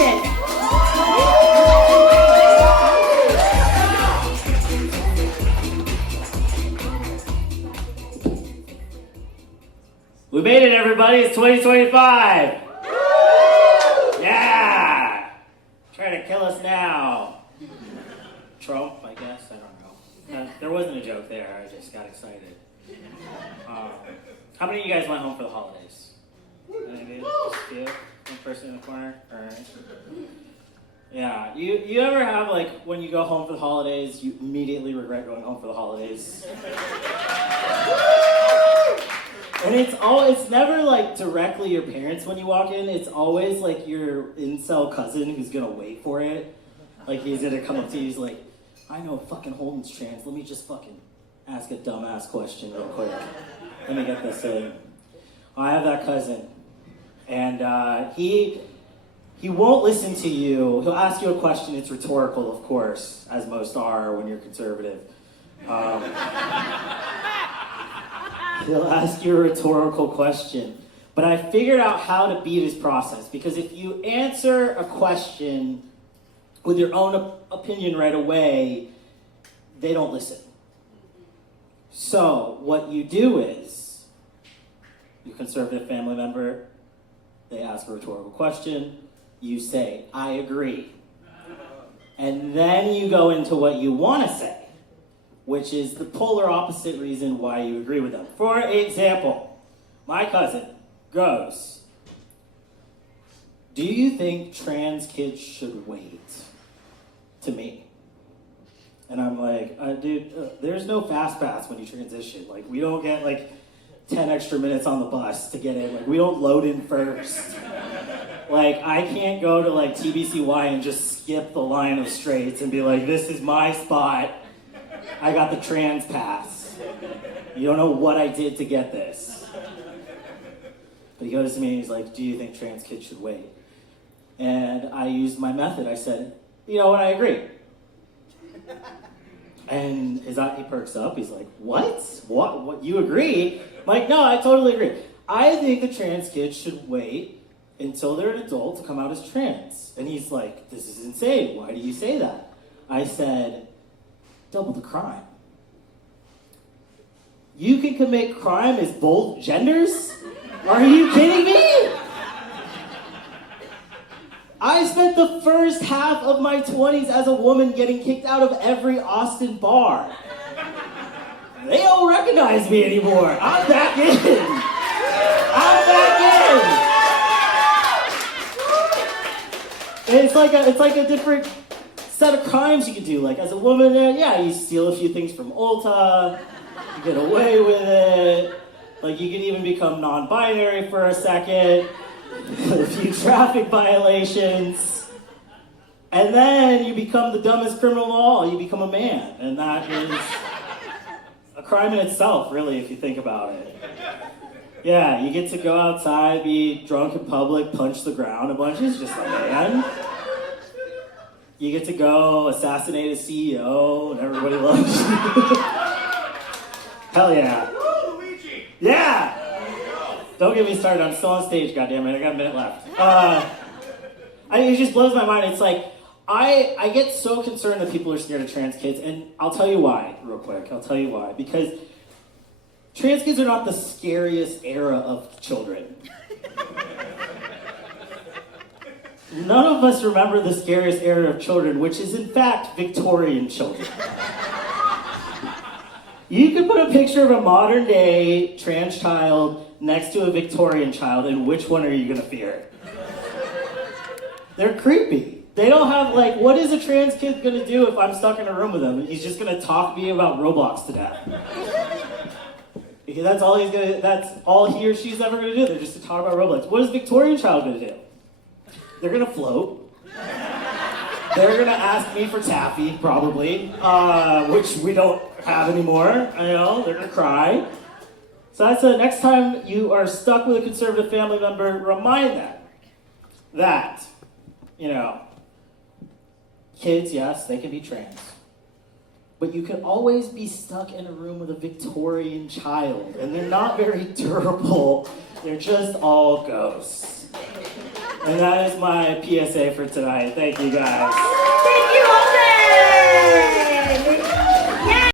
Nation. We made it, everybody. It's 2025. Yeah. Try to kill us now. Trump, I guess. I don't know. There wasn't a joke there. I just got excited. How many of you guys went home for the holidays? Maybe just a few? One person in the corner? All right. Yeah. You ever have, like, when you go home for the holidays, you immediately regret going home for the holidays? And it's never like directly your parents when you walk in. It's always like your incel cousin who's gonna wait for it. Like he's gonna come up to you, he's like, I know fucking Holden's trans, let me just fucking ask a dumbass question real quick. Let me get this in. I have that cousin. And he won't listen to you. He'll ask you a question, it's rhetorical, of course, as most are when you're conservative. He'll ask you a rhetorical question. But I figured out how to beat his process, because if you answer a question with your own opinion right away, they don't listen. So what you do is, you conservative family member, they ask a rhetorical question, you say, I agree. And then you go into what you want to say, which is the polar opposite reason why you agree with them. For example, my cousin goes, do you think trans kids should wait? To me. And I'm like, dude, there's no fast pass when you transition. Like, we don't get like 10 extra minutes on the bus to get in. Like, we don't load in first. Like, I can't go to like TBCY and just skip the line of straights and be like, this is my spot. I got the trans pass. You don't know what I did to get this. But he goes to me and he's like, do you think trans kids should wait? And I used my method. I said, you know what, I agree. And he perks up. He's like, what? You agree? I'm like, no, I totally agree. I think the trans kids should wait until they're an adult to come out as trans. And he's like, this is insane. Why do you say that? I said, double the crime. You can commit crime as both genders? Are you kidding me? I spent the first half of my 20s as a woman getting kicked out of every Austin bar. They don't recognize me anymore. I'm back in. I'm back in. And it's like a different set of crimes you can do. Like as a woman, yeah, you steal a few things from Ulta, you get away with it. Like you can even become non-binary for a second, a few traffic violations, and then you become the dumbest criminal of all. You become a man, and that is a crime in itself, really, if you think about it. Yeah, you get to go outside, be drunk in public, punch the ground a bunch. It's just a man. You get to go assassinate a CEO, and everybody loves you. Hell yeah. Yeah! Don't get me started, I'm still on stage, goddammit, I got a minute left. It just blows my mind. It's like, I get so concerned that people are scared of trans kids, and I'll tell you why, real quick. I'll tell you why. Because trans kids are not the scariest era of children. None of us remember the scariest era of children, which is in fact Victorian children. You could put a picture of a modern day trans child next to a Victorian child, and which one are you gonna fear? They're creepy. They don't have, like, what is a trans kid gonna do if I'm stuck in a room with him? He's just gonna talk to me about Roblox to death. Because that's all he or she's ever gonna do. They're just to talk about Roblox. What is a Victorian child gonna do? They're gonna float. They're gonna ask me for taffy, probably, which we don't have anymore. I know, they're gonna cry. So that's the next time you are stuck with a conservative family member, remind them that, kids, yes, they can be trans. But you can always be stuck in a room with a Victorian child, and they're not very durable. They're just all ghosts. And that is my PSA for tonight. Thank you guys.